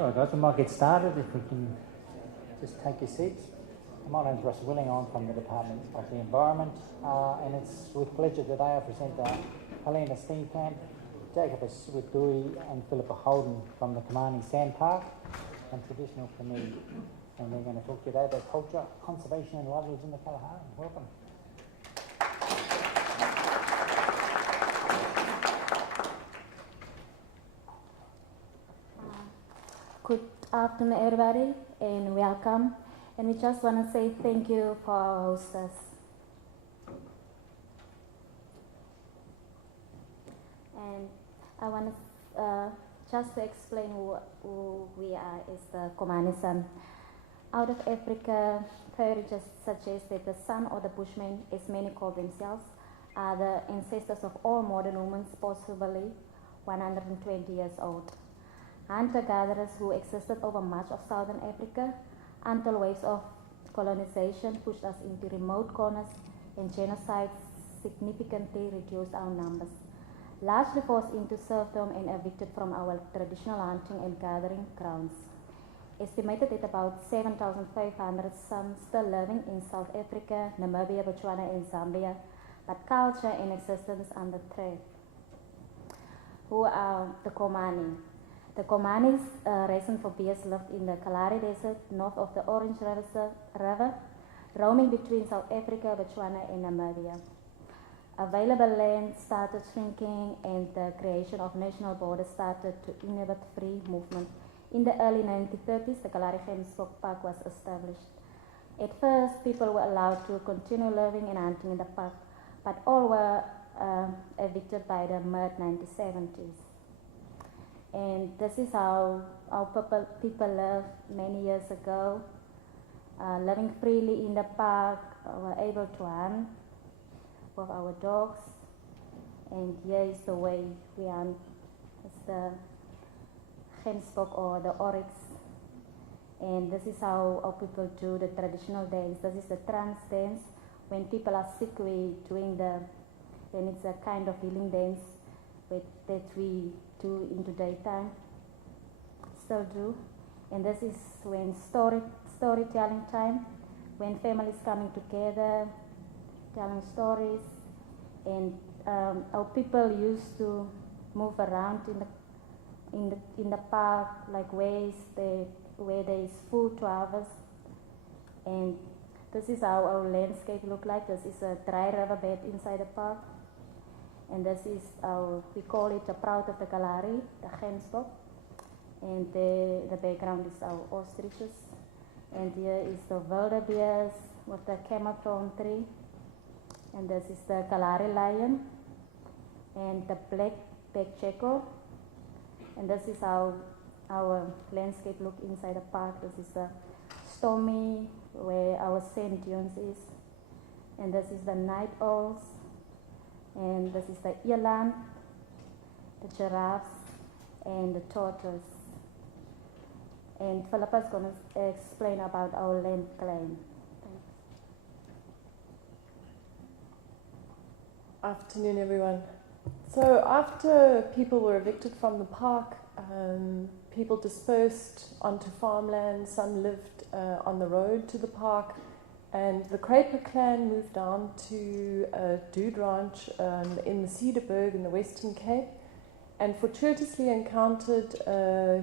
All right, guys, we might get started if we can just take your seats. My name is Russ Willing. I'm from the Department of the Environment, and it's with pleasure today I present Helena Steenkamp, Jacobus Wiitbooi, and Phillipa Holden from the Khomani San Park and Traditional Committee. And they're going to talk to you today about culture, conservation, and livelihoods in the Kalahari. Welcome. Good afternoon, everybody, and welcome. And we just want to say thank you for our hostess. And I want to just to explain who we are is the Khomani San. Out of Africa, theory just suggests that the San or the Bushmen, as many call themselves, are the ancestors of all modern humans, possibly 120 years old. Hunter-gatherers who existed over much of southern Africa until waves of colonization pushed us into remote corners and genocide significantly reduced our numbers, largely forced into serfdom and evicted from our traditional hunting and gathering grounds. Estimated at about 7,500 San still living in South Africa, Namibia, Botswana and Zambia, but culture and existence under threat. Who are the Khomani? The Khomanis, resident Phobias, lived in the Kalahari Desert north of the Orange River, roaming between South Africa, Botswana and Namibia. Available land started shrinking and the creation of national borders started to inhibit free movement. In the early 1930s, the Kgalagadi Transfrontier Park was established. At first, people were allowed to continue living and hunting in the park, but all were evicted by the mid-1970s. And this is how our people lived many years ago, living freely in the park, were able to hunt with our dogs. And here is the way we hunt. It's the Hensbok or the oryx. And this is how our people do the traditional dance. This is the trance dance. When people are sick, we doing then it's a kind of healing dance that we do into daytime, still do. And this is when storytelling time, when families coming together, telling stories, and our people used to move around in the park, like where there is food to harvest. And this is how our landscape look like. This is a dry riverbed inside the park. And this is we call it the proud of the Kalahari, the Hensbok. And the background is our ostriches. And here is the wildebeest with the camelthorn tree. And this is the Kalahari lion. And the black-backed jackal. And this is how our landscape look inside the park. This is the stormy where our sand dunes is. And this is the night owls. And this is the eland, the giraffes, and the tortoise. And Phillipa is going to explain about our land claim. Thanks. Afternoon, everyone. So after people were evicted from the park, people dispersed onto farmland. Some lived on the road to the park. And the Phillipa clan moved down to a dude ranch in the Cedarburg in the Western Cape and fortuitously encountered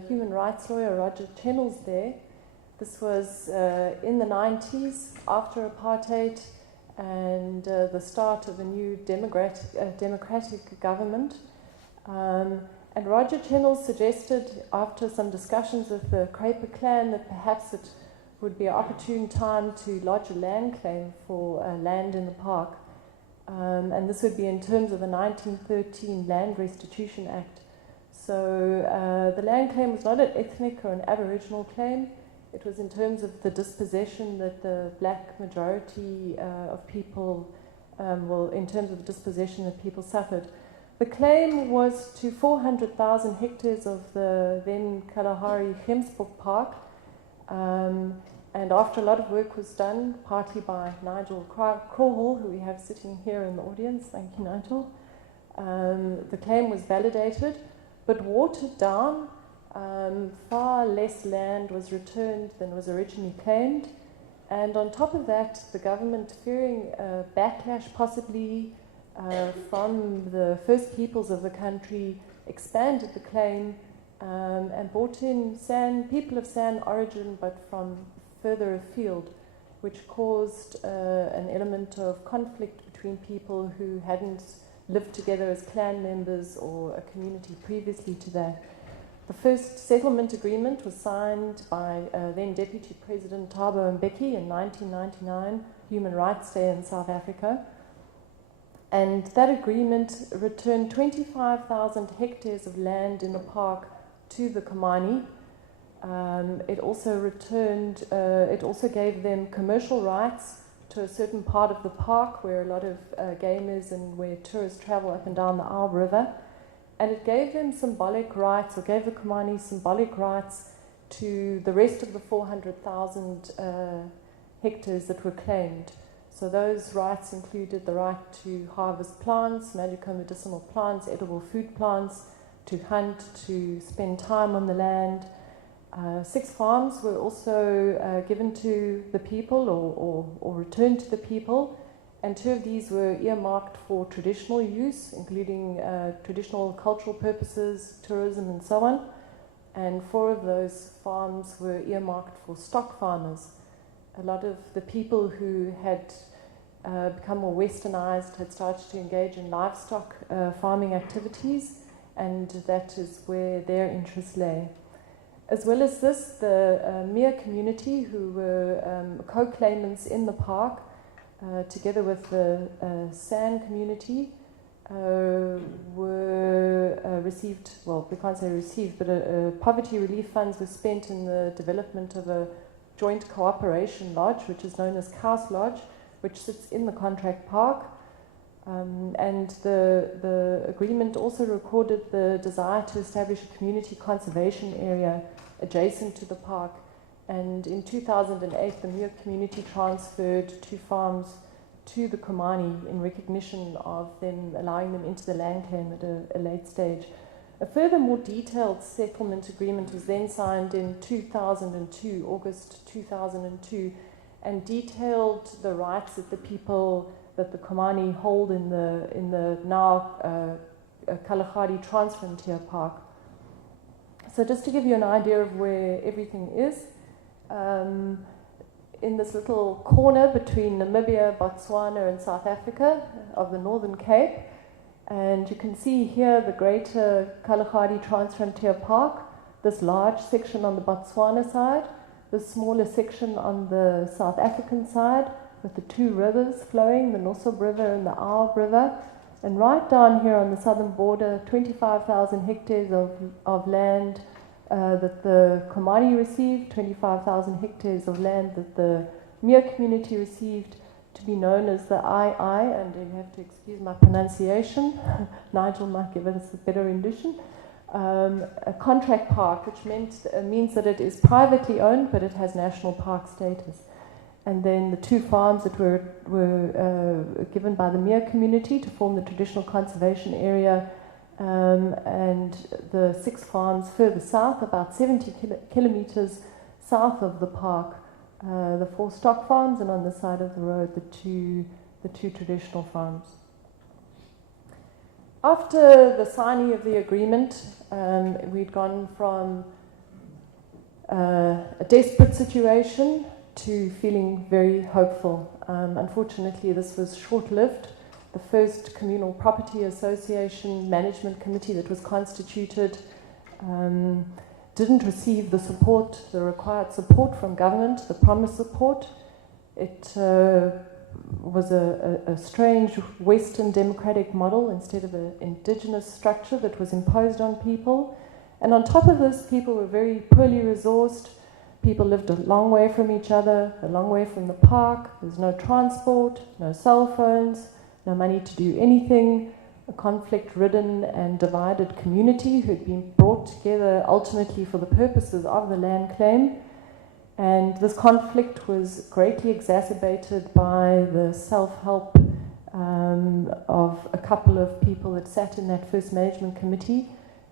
human rights lawyer Roger Chennels there. This was in the 90s, after apartheid and the start of a new democratic government. And Roger Chennels suggested, after some discussions with the Phillipa clan, that perhaps it would be an opportune time to lodge a land claim for land in the park. And this would be in terms of the 1913 Land Restitution Act. So the land claim was not an ethnic or an Aboriginal claim. It was in terms of the dispossession that the black majority of people, in terms of the dispossession that people suffered. The claim was to 400,000 hectares of the then Kalahari Hensbok Park. And after a lot of work was done, partly by Nigel Crawhall, who we have sitting here in the audience, thank you Nigel, the claim was validated, but watered down far less land was returned than was originally claimed. And on top of that, the government, fearing a backlash possibly from the first peoples of the country, expanded the claim and brought in people of San origin but from further afield, which caused an element of conflict between people who hadn't lived together as clan members or a community previously to that. The first settlement agreement was signed by then Deputy President Thabo Mbeki in 1999, Human Rights Day in South Africa. And that agreement returned 25,000 hectares of land in the park to the Khomani. It also gave them commercial rights to a certain part of the park where a lot of game is and where tourists travel up and down the Arb River. And it gave them symbolic rights, or gave the Khomani symbolic rights to the rest of the 400,000 hectares that were claimed. So those rights included the right to harvest plants, magical medicinal plants, edible food plants, to hunt, to spend time on the land. 6 farms were also given to the people or returned to the people. And 2 of these were earmarked for traditional use, including traditional cultural purposes, tourism, and so on. And 4 of those farms were earmarked for stock farmers. A lot of the people who had become more westernized had started to engage in livestock farming activities, and that is where their interest lay. As well as this, the Meer community, who were co-claimants in the park, together with the San community, were received, well, we can't say received, but poverty relief funds were spent in the development of a joint cooperation lodge, which is known as Kaus Lodge, which sits in the contract park. And the agreement also recorded the desire to establish a community conservation area adjacent to the park. And in 2008, the Meer community transferred 2 farms to the Khomani in recognition of them allowing them into the land claim at a late stage. A further, more detailed settlement agreement was then signed in 2002, August 2002, and detailed the rights that the people, that the Khomani hold in the now Kgalagadi Transfrontier Park. So just to give you an idea of where everything is, in this little corner between Namibia, Botswana, and South Africa of the Northern Cape, and you can see here the greater Kgalagadi Transfrontier Park, this large section on the Botswana side, the smaller section on the South African side, with the 2 rivers flowing, the Nossob River and the Arb River. And right down here on the southern border, 25,000 hectares of land that the Khomani received, 25,000 hectares of land that the Meer community received, to be known as the II, and you have to excuse my pronunciation, Nigel might give us a better rendition, a contract park, which means that it is privately owned, but it has national park status. And then the 2 farms that were given by the Meer community to form the traditional conservation area, and the 6 farms further south, about 70 kilometers south of the park, the 4 stock farms, and on the side of the road, the two traditional farms. After the signing of the agreement, we'd gone from a desperate situation to feeling very hopeful. Unfortunately, this was short-lived. The first communal property association management committee that was constituted didn't receive the support, the required support from government, the promised support. It was a strange Western democratic model instead of an indigenous structure that was imposed on people. And on top of this, people were very poorly resourced. People lived a long way from each other, a long way from the park. There's no transport, no cell phones, no money to do anything. A conflict-ridden and divided community who had been brought together ultimately for the purposes of the land claim. And this conflict was greatly exacerbated by the self-help of a couple of people that sat in that first management committee.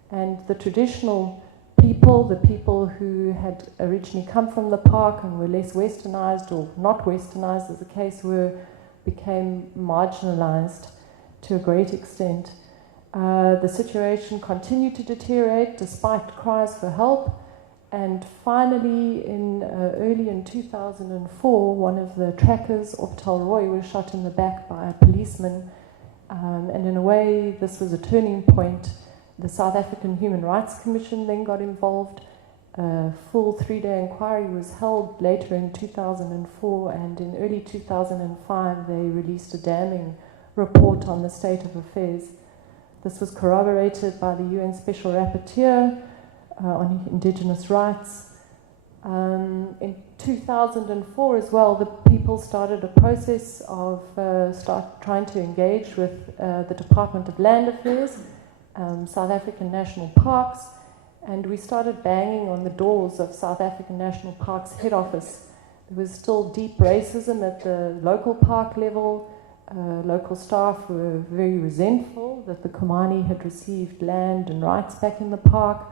And the traditional people, the people who had originally come from the park and were less westernized or not westernized, as the case were, became marginalized to a great extent. The situation continued to deteriorate despite cries for help, and finally, early in 2004, one of the trackers, Talroy, was shot in the back by a policeman, and in a way this was a turning point. The South African Human Rights Commission then got involved. A full 3-day inquiry was held later in 2004, and in early 2005 they released a damning report on the state of affairs. This was corroborated by the UN Special Rapporteur on Indigenous Rights. In 2004 as well, the people started a process of trying to engage with the Department of Land Affairs, South African National Parks, and we started banging on the doors of South African National Parks head office. There was still deep racism at the local park level. Local staff were very resentful that the Khomani had received land and rights back in the park,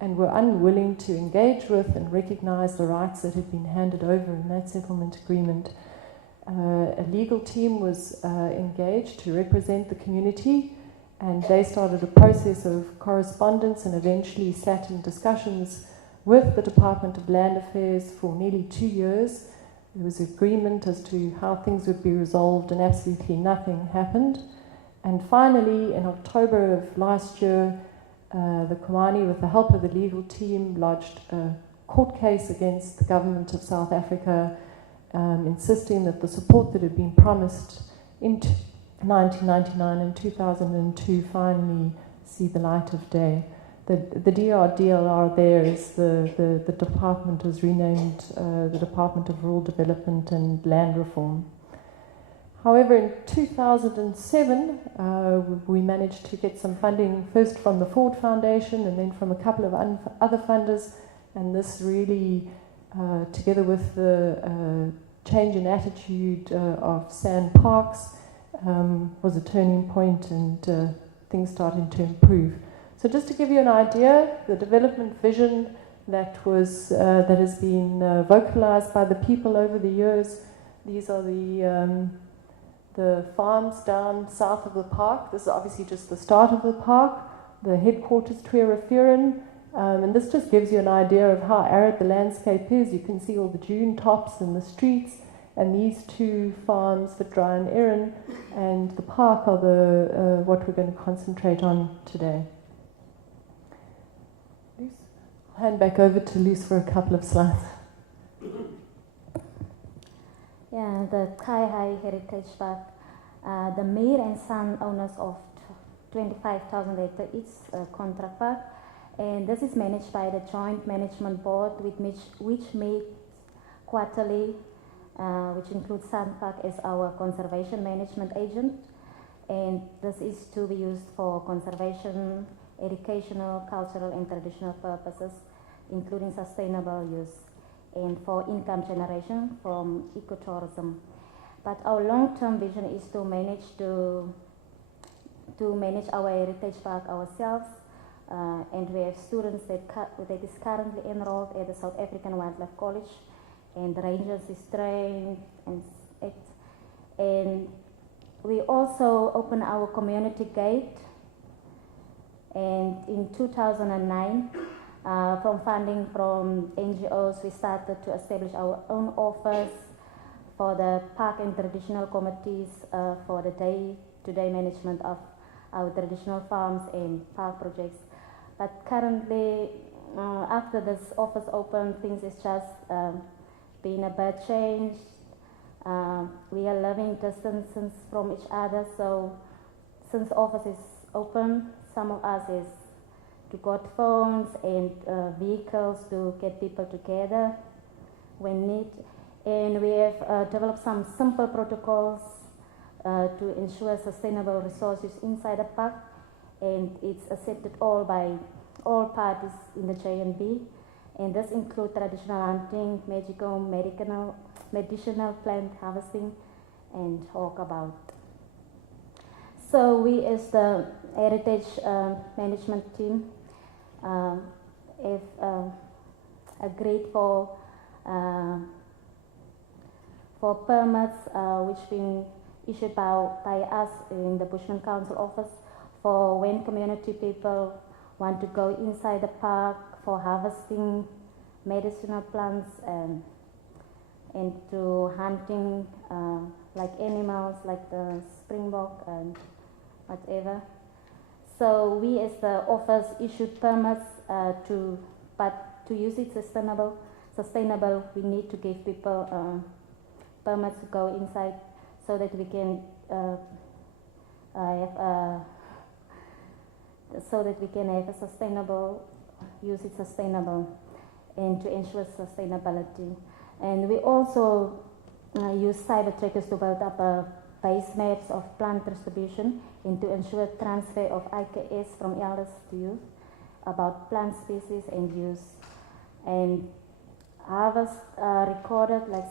and were unwilling to engage with and recognize the rights that had been handed over in that settlement agreement. A legal team was engaged to represent the community, and they started a process of correspondence and eventually sat in discussions with the Department of Land Affairs for nearly 2 years. There was agreement as to how things would be resolved, and absolutely nothing happened. And finally, in October of last year, the Khomani, with the help of the legal team, lodged a court case against the government of South Africa, insisting that the support that had been promised in 1999 and 2002 finally see the light of day. The DRDLR there is the department was renamed the Department of Rural Development and Land Reform. However, in 2007, we managed to get some funding, first from the Ford Foundation and then from a couple of other funders, and this really, together with the change in attitude of Sanparks, was a turning point, and things started to improve. So just to give you an idea, the development vision that has been vocalized by the people over the years, these are the farms down south of the park. This is obviously just the start of the park, the headquarters Tweerefuren, and this just gives you an idea of how arid the landscape is. You can see all the dune tops and the streets, and these two farms, the Dry and Erin, and the park are what we're going to concentrate on today. Luce? I'll hand back over to Luce for a couple of slides. Yeah, the Kalahari Heritage Park, the mayor and son owners of 25,000 acre each contract park, and this is managed by the Joint Management Board, which meets quarterly, which includes Sanparks as our conservation management agent, and this is to be used for conservation, educational, cultural, and traditional purposes, including sustainable use, and for income generation from ecotourism. But our long-term vision is to manage our heritage park ourselves, and we have students that is currently enrolled at the South African Wildlife College, and the rangers is trained, and we also open our community gate, and in 2009, from funding from NGOs, we started to establish our own office for the park and traditional committees for the day-to-day management of our traditional farms and park projects. But currently, after this office opened, things is just been a bit changed. We are living distances from each other, so since office is open, some of us is to got phones and vehicles to get people together when need. And we have developed some simple protocols to ensure sustainable resources inside the park, and it's accepted by all parties in the JNB. And this includes traditional hunting, medicinal plant harvesting, and walkabout. So we as the heritage management team, if agreed for permits which been issued by us in the Bushman Council office for when community people want to go inside the park for harvesting medicinal plants and to hunting like animals like the springbok and whatever. So we as the office issued permits but to use it sustainable, we need to give people permits to go inside so that we can have a sustainable, use it sustainable, and to ensure sustainability. And we also use cybertrackers to build up base maps of plant distribution and to ensure transfer of IKS from elders to youth about plant species and use. And harvest recorded like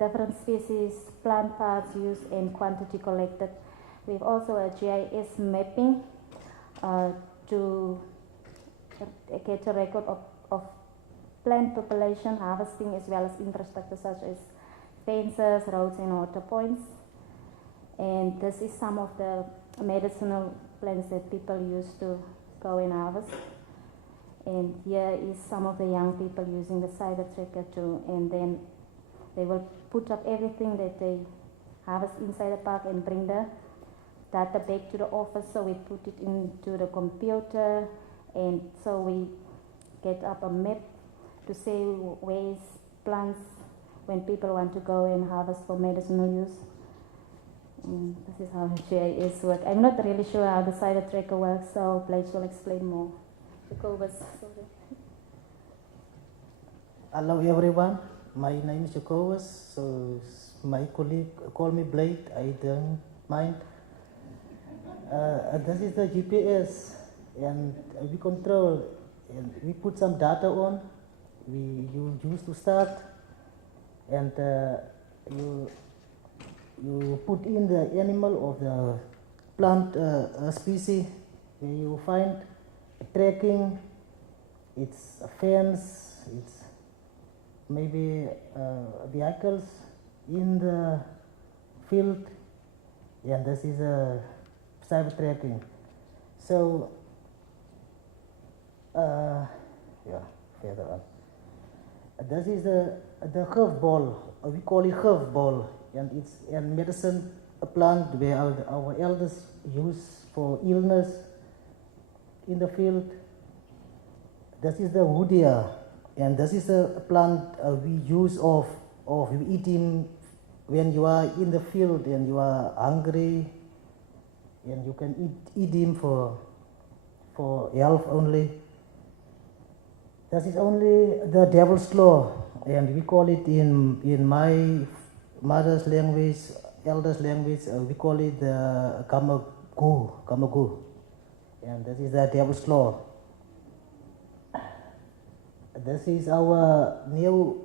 different species, plant parts used and quantity collected. We have also a GIS mapping to get a record of plant population, harvesting, as well as infrastructure such as fences, roads and water points. And this is some of the medicinal plants that people use to go and harvest. And here is some of the young people using the cybertracker too. And then they will put up everything that they harvest inside the park and bring the data back to the office. So we put it into the computer, and so we get up a map to say where is plants when people want to go and harvest for medicinal use. This is how GIS works. I'm not really sure how the cybertracker works, so Blake will explain more. Jacobus. Hello everyone, my name is Jacobus, so my colleague call me Blake, I don't mind. This is the GPS, and we control, and we put some data on, you use to start, and you put in the animal or the plant species where you find tracking, it's a fence, it's maybe vehicles in the field, and this is a cyber tracking. So, further on. This is the curveball, we call it curveball, and it's a medicine plant where our elders use for illness in the field. This is the woodia, and this is a plant we use of we eat him when you are in the field and you are hungry, and you can eat him for health only. This is only the devil's claw, and we call it in my mother's language, elders' language, we call it the kamagu, and this is the devil's claw. This is our new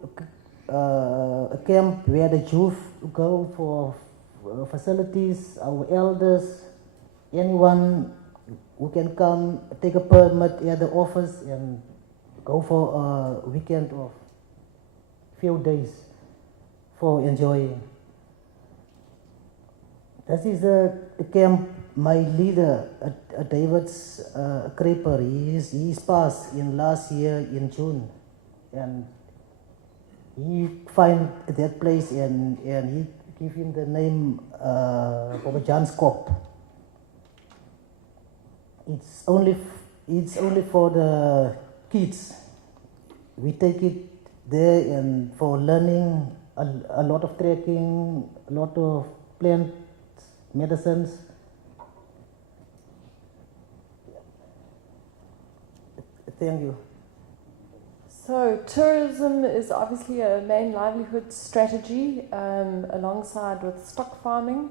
camp where the youth go for facilities, our elders, anyone who can come, take a permit at the office and go for a weekend of few days for enjoying. This is the camp, my leader, David's Creeper, he's passed in last year in June, and he find that place and he give him the name of John's Cop. It's only for the kids. We take it there and for learning a lot of trekking, a lot of plant medicines. Thank you. So tourism is obviously a main livelihood strategy alongside with stock farming.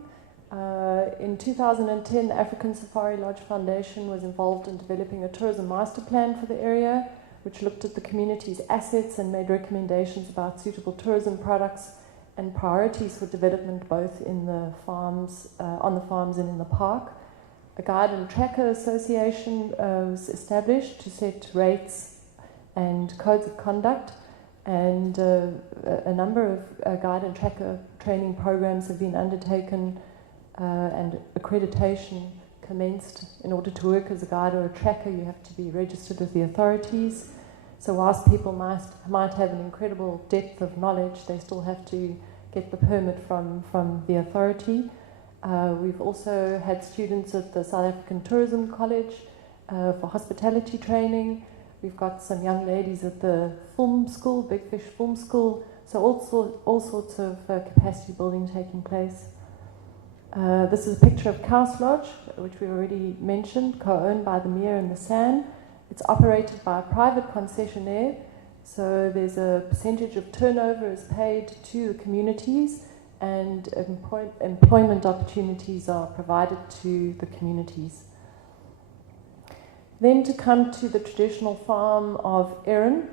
In 2010, the African Safari Lodge Foundation was involved in developing a tourism master plan for the area, which looked at the community's assets and made recommendations about suitable tourism products and priorities for development both in the farms, on the farms and in the park. A guide and tracker association was established to set rates and codes of conduct, and a number of guide and tracker training programs have been undertaken and accreditation commenced. In order to work as a guide or a tracker, you have to be registered with the authorities. So whilst people might have an incredible depth of knowledge, they still have to get the permit from the authority. We've also had students at the South African Tourism College for hospitality training. We've got some young ladies at the film school, Big Fish Film School. So all sorts of capacity building taking place. This is a picture of Couse Lodge, which we already mentioned, co-owned by the Mere and the San. It's operated by a private concessionaire, so there's a percentage of turnover is paid to the communities, and employment opportunities are provided to the communities. Then to come to the traditional farm of Erin.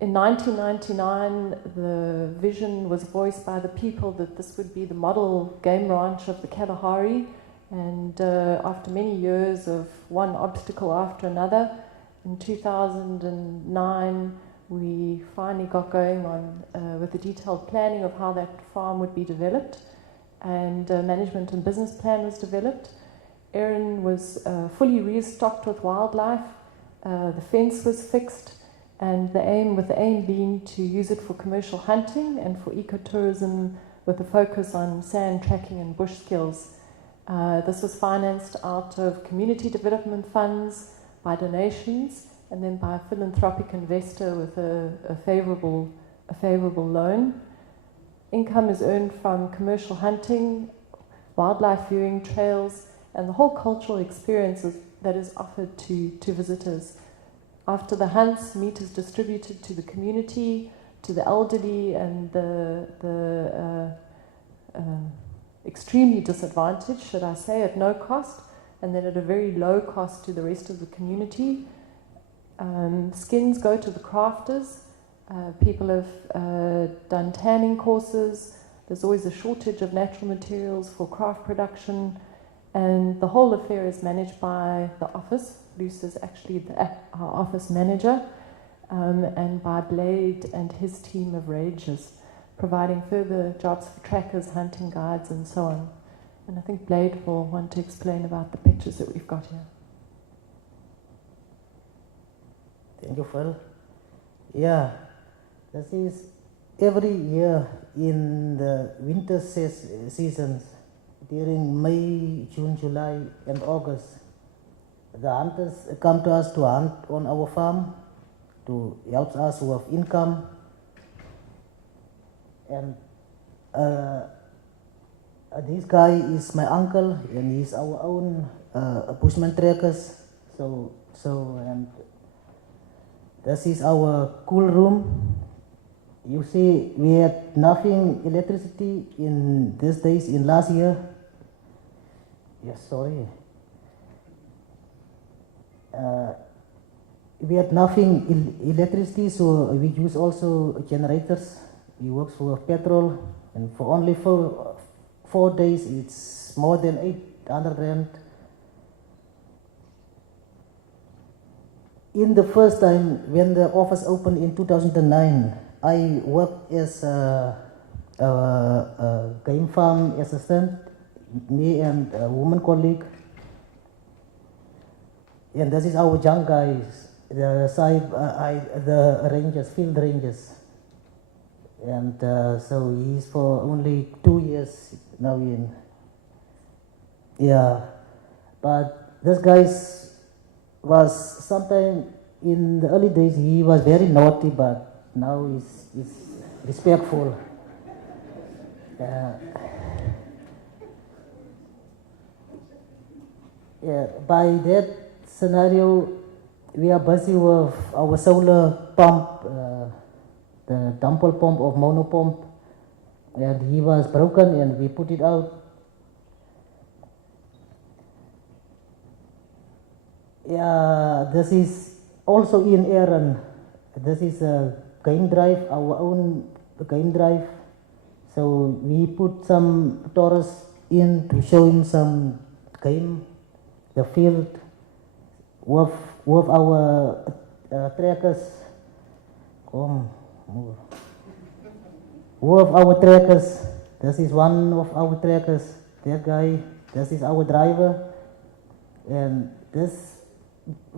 In 1999, the vision was voiced by the people that this would be the model game ranch of the Kalahari, and after many years of one obstacle after another, in 2009 we finally got going on with the detailed planning of how that farm would be developed, and management and business plan was developed. Erin was fully restocked with wildlife, the fence was fixed, and the aim being to use it for commercial hunting and for ecotourism with a focus on sand tracking and bush skills. This was financed out of community development funds, by donations, and then by a philanthropic investor with a favourable loan. Income is earned from commercial hunting, wildlife viewing, trails, and the whole cultural experiences that is offered to visitors. After the hunts, meat is distributed to the community, to the elderly and the extremely disadvantaged, should I say, at no cost, and then at a very low cost to the rest of the community. Skins go to the crafters. People have done tanning courses. There's always a shortage of natural materials for craft production, and the whole affair is managed by the office. Luce is actually our office manager, and by Blade and his team of rangers, providing further jobs for trackers, hunting guides, and so on. And I think Blade will want to explain about the pictures that we've got here. Thank you, Phil. Yeah, this is every year in the winter seasons, during May, June, July, and August. The hunters come to us to hunt on our farm, to help us with income. And this guy is my uncle, and he's our own Bushman trackers. And this is our cool room. You see, we had nothing electricity in these days in last year. Yes, sorry. We had nothing electricity, so we use also generators. We work for petrol, and for only 4 days, it's more than 800 rand. In the first time when the office opened in 2009, I worked as a game farm assistant, me and a woman colleague. And this is our young guys, the rangers, field rangers. And so he's for only 2 years now in. Yeah, but this guy was sometime in the early days, he was very naughty, but now he's respectful. Yeah, by that scenario, we are busy with our solar pump, the dumper pump of monopump, and he was broken, and we put it out. Yeah, this is also in Erin. This is a game drive, our own game drive. So we put some tourists in to show him some game, the field, with our trackers. Come, move. One of our trackers. This is one of our trackers. That guy, this is our driver. And this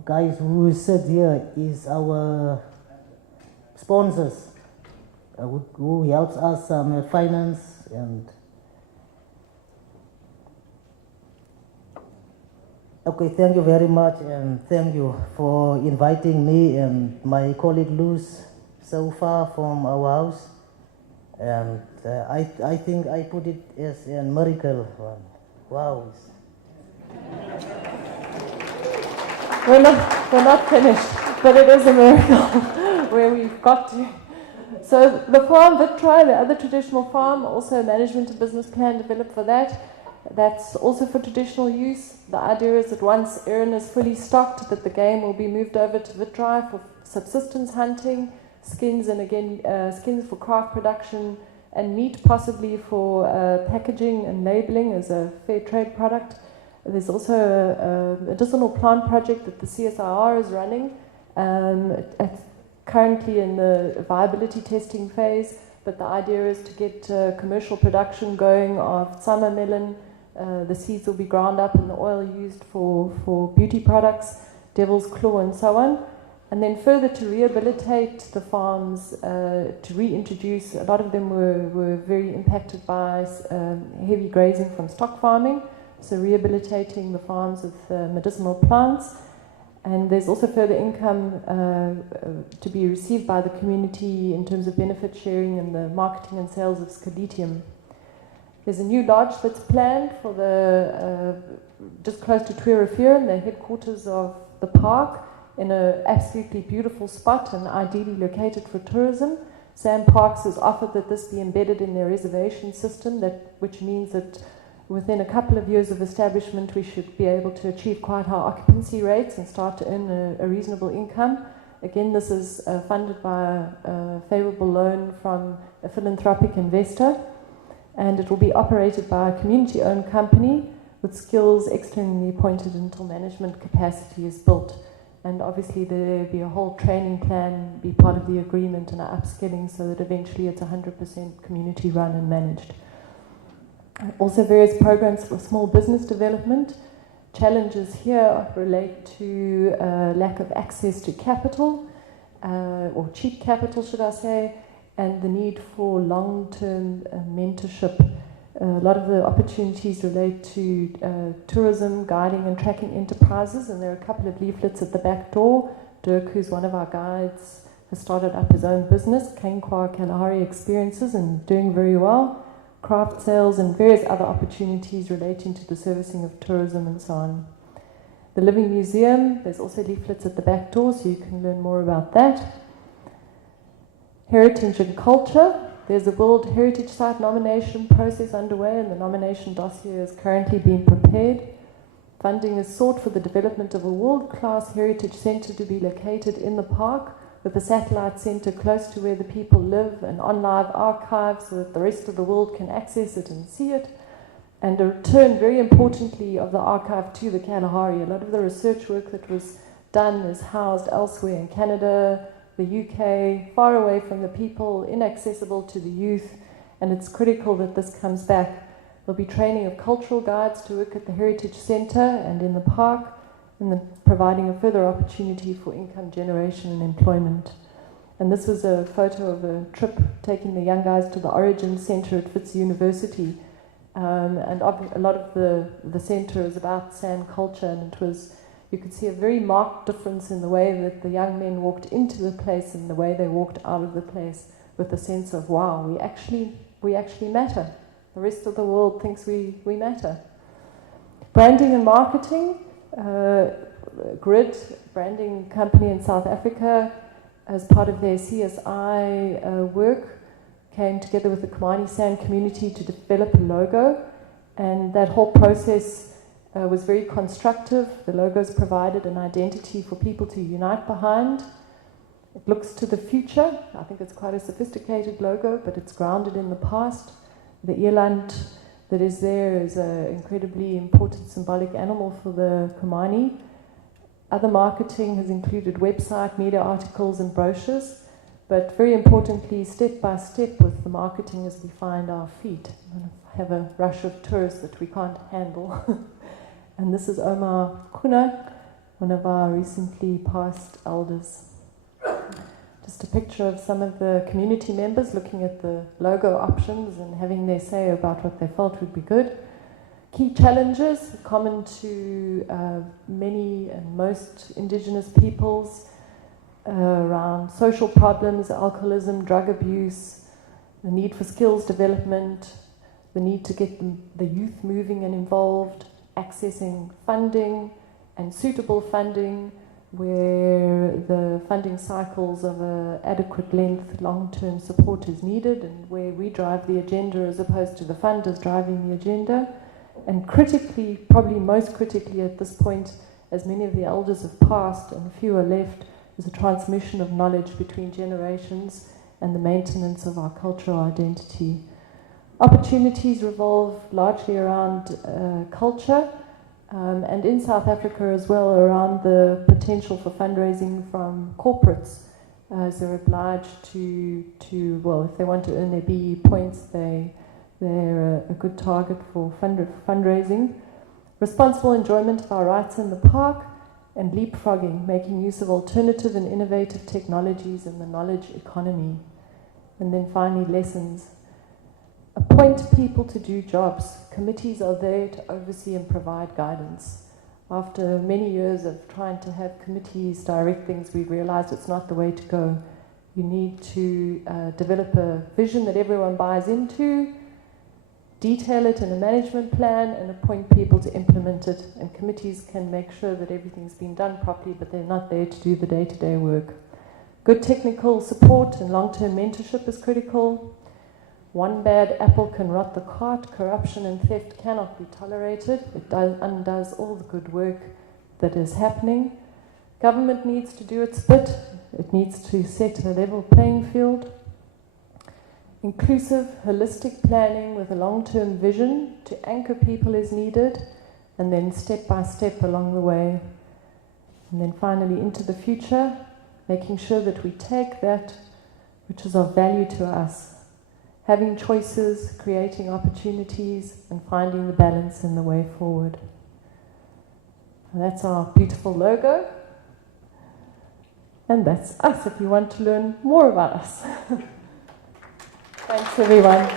guys who sit here is our sponsors who helps us with finance and okay, thank you very much and thank you for inviting me and my colleague Luce so far from our house, and I think I put it as a miracle. Wow. We're not finished, but it is a miracle where we've got to. So the farm, Wiitbooi, the other traditional farm, also a management and business plan developed for that. That's also for traditional use. The idea is that once Erin is fully stocked, that the game will be moved over to Wiitbooi for subsistence hunting, skins, and again, skins for craft production, and meat possibly for packaging and labeling as a fair trade product. There's also a medicinal plant project that the CSIR is running, currently in the viability testing phase, but the idea is to get commercial production going of summer melon. The seeds will be ground up and the oil used for beauty products, devil's claw and so on. And then further to rehabilitate the farms, to reintroduce, a lot of them were very impacted by heavy grazing from stock farming, so rehabilitating the farms with medicinal plants. And there's also further income to be received by the community in terms of benefit sharing and the marketing and sales of scaletium. There's a new lodge that's planned for the just close to Tuirafira, the headquarters of the park, in an absolutely beautiful spot and ideally located for tourism. Sanparks has offered that this be embedded in their reservation system, which means that within a couple of years of establishment, we should be able to achieve quite high occupancy rates and start to earn a reasonable income. Again, this is funded by a favourable loan from a philanthropic investor, and it will be operated by a community-owned company with skills externally appointed until management capacity is built. And obviously there will be a whole training plan, be part of the agreement and upskilling so that eventually it's 100% community run and managed. Also various programs for small business development. Challenges here relate to lack of access to capital, or cheap capital should I say, and the need for long-term mentorship. A lot of the opportunities relate to tourism, guiding and tracking enterprises, and there are a couple of leaflets at the back door. Dirk, who's one of our guides, has started up his own business, Kalahari Experiences, and doing very well. Craft sales and various other opportunities relating to the servicing of tourism and so on. The Living Museum, there's also leaflets at the back door so you can learn more about that. Heritage and culture, there's a World Heritage Site nomination process underway and the nomination dossier is currently being prepared. Funding is sought for the development of a world-class heritage centre to be located in the park, with a satellite centre close to where the people live, and on-live archives so that the rest of the world can access it and see it, and a return, very importantly, of the archive to the Kalahari. A lot of the research work that was done is housed elsewhere in Canada, the UK, far away from the people, inaccessible to the youth, and it's critical that this comes back. There'll be training of cultural guides to work at the Heritage Centre and in the park, and then providing a further opportunity for income generation and employment. And this was a photo of a trip taking the young guys to the Origin Centre at Wits University. And a lot of the centre is about San culture, and it was, you could see a very marked difference in the way that the young men walked into the place and the way they walked out of the place, with a sense of, wow, we actually matter. The rest of the world thinks we matter. Branding and marketing. Grid, branding company in South Africa, as part of their CSI work, came together with the Khomani San community to develop a logo, and that whole process was very constructive. The logos provided an identity for people to unite behind. It looks to the future. I think it's quite a sophisticated logo, but it's grounded in the past. The eland that is there is an incredibly important symbolic animal for the Khomani. Other marketing has included website, media articles and brochures, but very importantly, step by step with the marketing as we find our feet. We have a rush of tourists that we can't handle. And this is Omar Kuna, one of our recently passed elders. Just a picture of some of the community members looking at the logo options and having their say about what they felt would be good. Key challenges common to many and most indigenous peoples around social problems, alcoholism, drug abuse, the need for skills development, the need to get the youth moving and involved, accessing funding and suitable funding where the funding cycles of an adequate length, long-term support is needed, and where we drive the agenda as opposed to the funders driving the agenda. And critically, probably most critically at this point, as many of the elders have passed and few are left, is a transmission of knowledge between generations and the maintenance of our cultural identity. Opportunities revolve largely around culture, and in South Africa as well around the potential for fundraising from corporates as they're obliged to well, if they want to earn their BE points, they're a good target for fundraising. Responsible enjoyment of our rights in the park, and leapfrogging, making use of alternative and innovative technologies in the knowledge economy. And then finally, lessons. Appoint people to do jobs. Committees are there to oversee and provide guidance. After many years of trying to have committees direct things, we've realized it's not the way to go. You need to develop a vision that everyone buys into, detail it in a management plan, and appoint people to implement it. And committees can make sure that everything's been done properly, but they're not there to do the day-to-day work. Good technical support and long-term mentorship is critical. One bad apple can rot the cart. Corruption and theft cannot be tolerated. It undoes all the good work that is happening. Government needs to do its bit. It needs to set a level playing field. Inclusive, holistic planning with a long-term vision to anchor people is needed, and then step by step along the way. And then finally into the future, making sure that we take that which is of value to us, having choices, creating opportunities, and finding the balance in the way forward. And that's our beautiful logo. And that's us if you want to learn more about us. Thanks, everyone.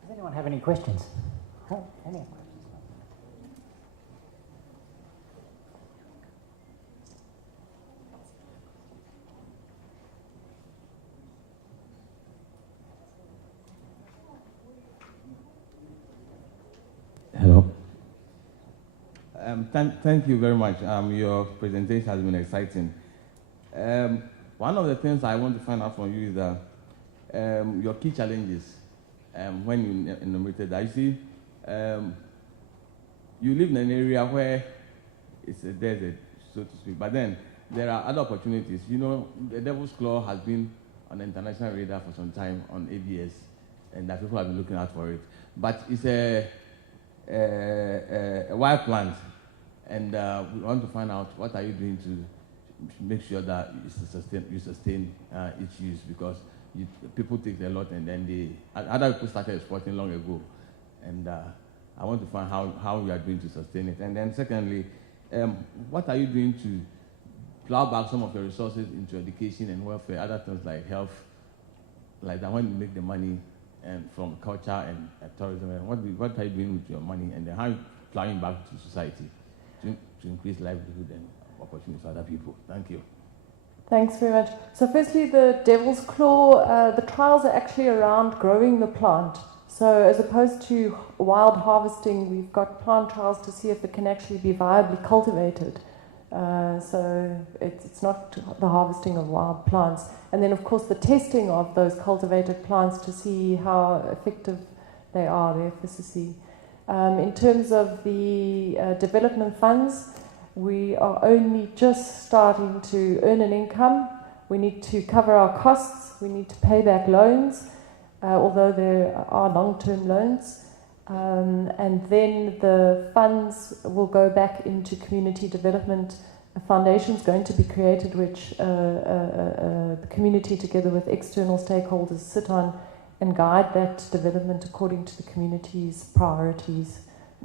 Does anyone have any questions? Oh, any questions? Hello. Thank you very much. Your presentation has been exciting. One of the things I want to find out from you is your key challenges when you enumerated that. You see, you live in an area where it's a desert, so to speak, but then there are other opportunities. You know, the Devil's Claw has been on the international radar for some time on ABS, and that people have been looking out for it. But it's a wild plant, and we want to find out what are you doing to make sure that you sustain its use, because people take a lot and then other people started exporting long ago, and I want to find how you are doing to sustain it. And then secondly, what are you doing to plow back some of your resources into education and welfare, other things like health, like that, when you make the money from culture and tourism, and what are you doing with your money, and then how are you plowing back to society to increase livelihood and opportunities for other people? Thank you. Thanks very much. So firstly, the Devil's Claw, the trials are actually around growing the plant. So as opposed to wild harvesting, we've got plant trials to see if it can actually be viably cultivated. So it's not the harvesting of wild plants. And then, of course, the testing of those cultivated plants to see how effective they are, their efficacy. In terms of the development funds, we are only just starting to earn an income. We need to cover our costs. We need to pay back loans. although there are long-term loans. And then the funds will go back into community development. A foundation is going to be created which the community together with external stakeholders sit on and guide that development according to the community's priorities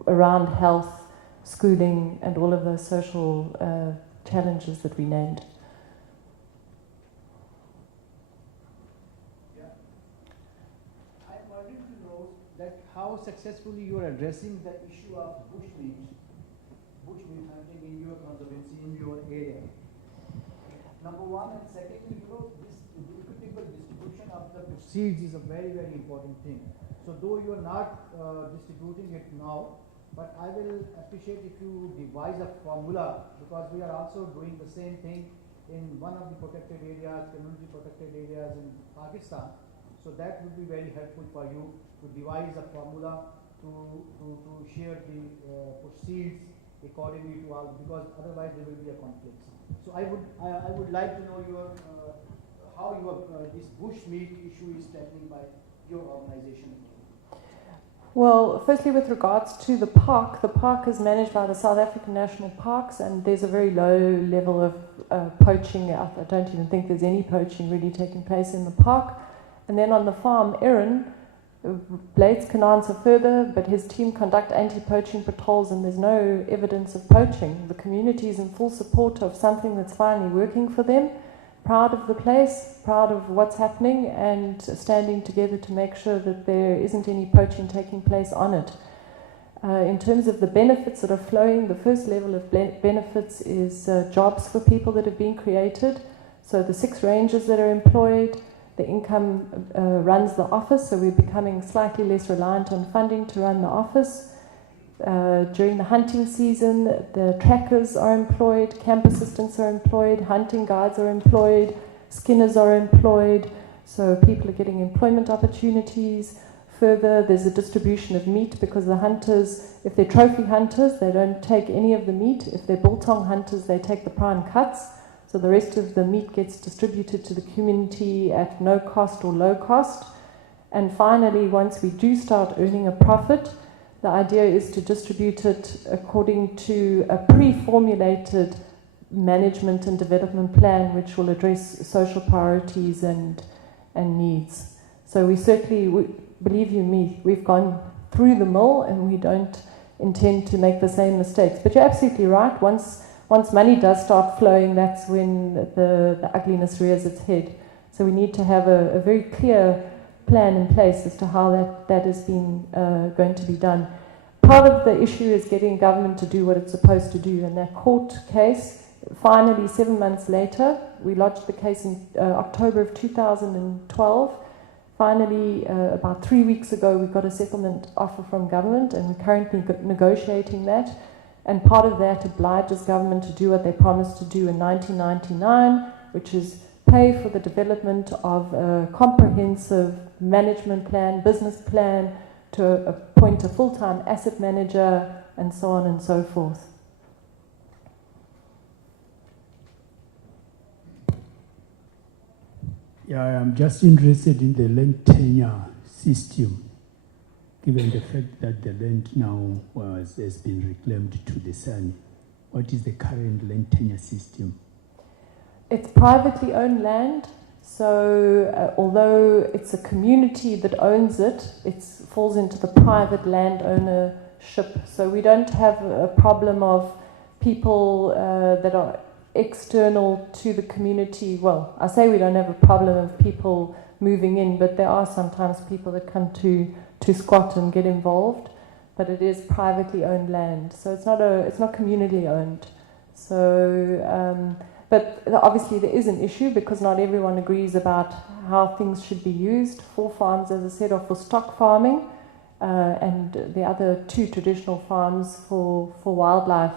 around health, schooling, and all of those social challenges that we named. Yeah. I wanted to know that how successfully you are addressing the issue of bushmeat hunting in your conservancy, in your area. Number one, and secondly, this equitable distribution of the seeds is a very, very important thing. So though you are not distributing it now, but I will appreciate if you devise a formula, because we are also doing the same thing in one of the protected areas, community protected areas in Pakistan. So that would be very helpful for you to devise a formula to share the seeds accordingly to all, because otherwise there will be a conflict. So I would like to know your how your this bushmeat issue is tackling by your organization. Well, firstly, with regards to the park is managed by the South African National Parks, and there's a very low level of poaching. I don't even think there's any poaching really taking place in the park. And then on the farm, Erin, Blades can answer further, but his team conduct anti-poaching patrols, and there's no evidence of poaching. The community is in full support of something that's finally working for them, proud of the place, proud of what's happening, and standing together to make sure that there isn't any poaching taking place on it. In terms of the benefits that are flowing, the first level of benefits is jobs for people that have been created. So the 6 rangers that are employed, the income runs the office, so we're becoming slightly less reliant on funding to run the office. During the hunting season, the trackers are employed, camp assistants are employed, hunting guides are employed, skinners are employed, so people are getting employment opportunities. Further, there's a distribution of meat because the hunters, if they're trophy hunters, they don't take any of the meat. If they're biltong hunters, they take the prime cuts. So the rest of the meat gets distributed to the community at no cost or low cost. And finally, once we do start earning a profit, the idea is to distribute it according to a pre-formulated management and development plan which will address social priorities and needs. So we certainly, believe you me, we've gone through the mill and we don't intend to make the same mistakes. But you're absolutely right. Once money does start flowing, that's when the ugliness rears its head. So we need to have a very clear plan in place as to how that is going to be done. Part of the issue is getting government to do what it's supposed to do. And that court case, finally 7 months later, we lodged the case in October of 2012. Finally, about 3 weeks ago, we got a settlement offer from government, and we're currently negotiating that. And part of that obliges government to do what they promised to do in 1999, which is pay for the development of a comprehensive management plan, business plan, to appoint a full-time asset manager, and so on and so forth. Yeah, I'm just interested in the land tenure system, given the fact that the land now has been reclaimed to the San. What is the current land tenure system? It's privately owned land, so although it's a community that owns it, it falls into the private land ownership. So we don't have a problem of people that are external to the community. Well, I say we don't have a problem of people moving in, but there are sometimes people that come to squat and get involved, but it is privately owned land, so it's not communally owned. So, but obviously there is an issue because not everyone agrees about how things should be used. 4 farms, as I said, are for stock farming, and the other 2 traditional farms for wildlife.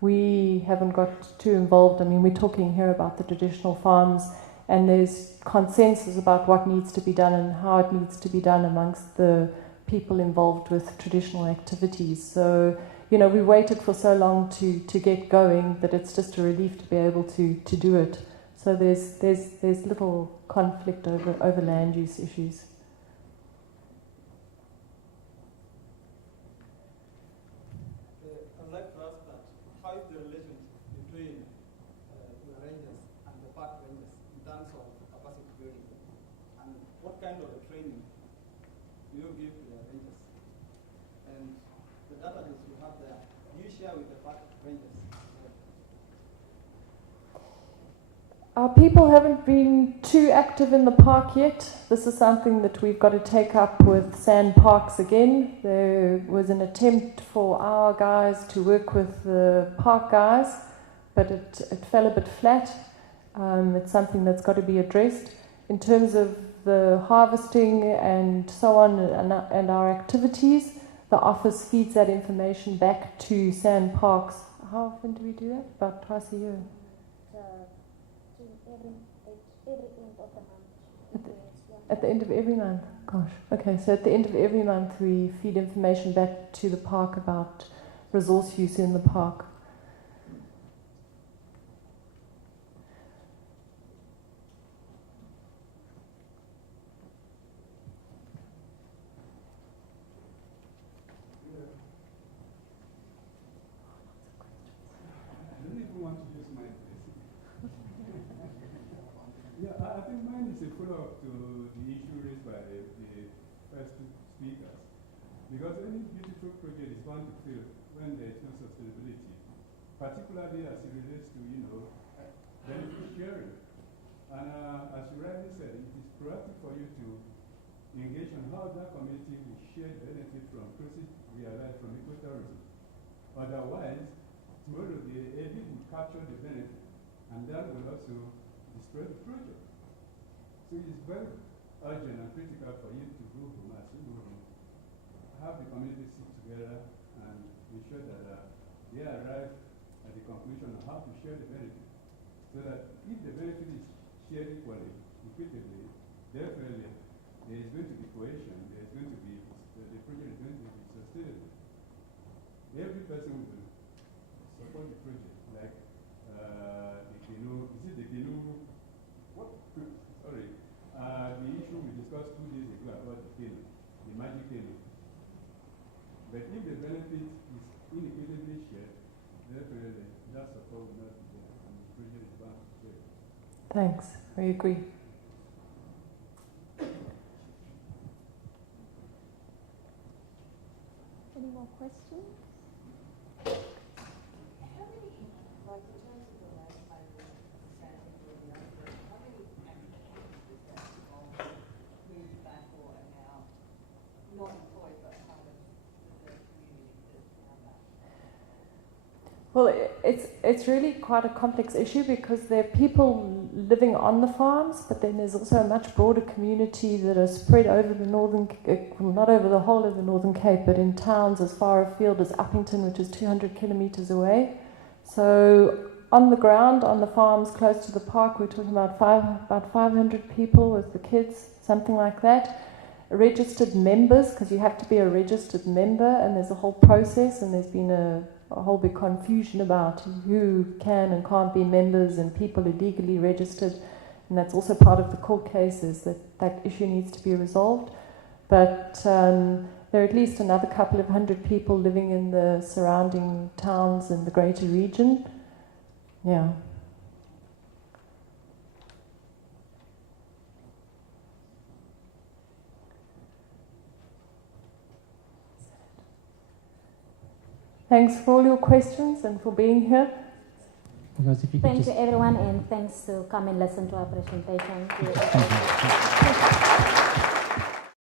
We haven't got too involved. I mean, we're talking here about the traditional farms, and there's consensus about what needs to be done and how it needs to be done amongst the people involved with traditional activities. So, we waited for so long to get going that it's just a relief to be able to do it. So there's little conflict over land use issues. Our people haven't been too active in the park yet. This is something that we've got to take up with Sanparks again. There was an attempt for our guys to work with the park guys, but it fell a bit flat. It's something that's got to be addressed. In terms of the harvesting and so on and our activities, the office feeds that information back to Sanparks. How often do we do that? About twice a year. Every end of the month. At the end of every month? Gosh. Okay, so at the end of every month we feed information back to the park about resource use in the park. I think mine is a follow-up to the issue raised by the first two speakers. Because any beautiful project is bound to fail when there is no sustainability, particularly as it relates to, benefit sharing. And as you rightly said, it is proactive for you to engage on how that community will share benefit from processes realized from ecotourism. Otherwise, tomorrow the elite will capture the benefit, and that will also destroy the project. So it's very urgent and critical for you to go home as you go home, have the community sit together and ensure that they arrive at the conclusion of how to share the benefit. So that if the benefit is shared equally, equitably, definitely there is going to be cohesion, there is going to be, the project is going to be sustainable. Every person will support the project, like the canoe, is it the canoe? What? Sorry. The issue we discussed 2 days ago about the canoe, the magic canoe. But if the benefit is inequitably shared, definitely that support will not be there, and the project is bound to fail. Thanks. I agree. Any more questions? How many, like in terms of the land finding, standing where the outbreak, how many applications is that involved moved back or are now not employed but part of the community that's around that? Well, it's really quite a complex issue because there are people living on the farms, but then there's also a much broader community that are spread over the northern, not over the whole of the Northern Cape, but in towns as far afield as Uppington, which is 200 kilometres away. So on the ground, on the farms close to the park, we're talking about 500 people with the kids, something like that. Registered members, because you have to be a registered member, and there's a whole process, and there's been a whole big confusion about who can and can't be members and people illegally registered, and that's also part of the court cases that issue needs to be resolved. But there are at least another couple of hundred people living in the surrounding towns in the greater region. Yeah. Thanks for all your questions and for being here. Thank you everyone, and thanks to come and listen to our presentation. Thank you.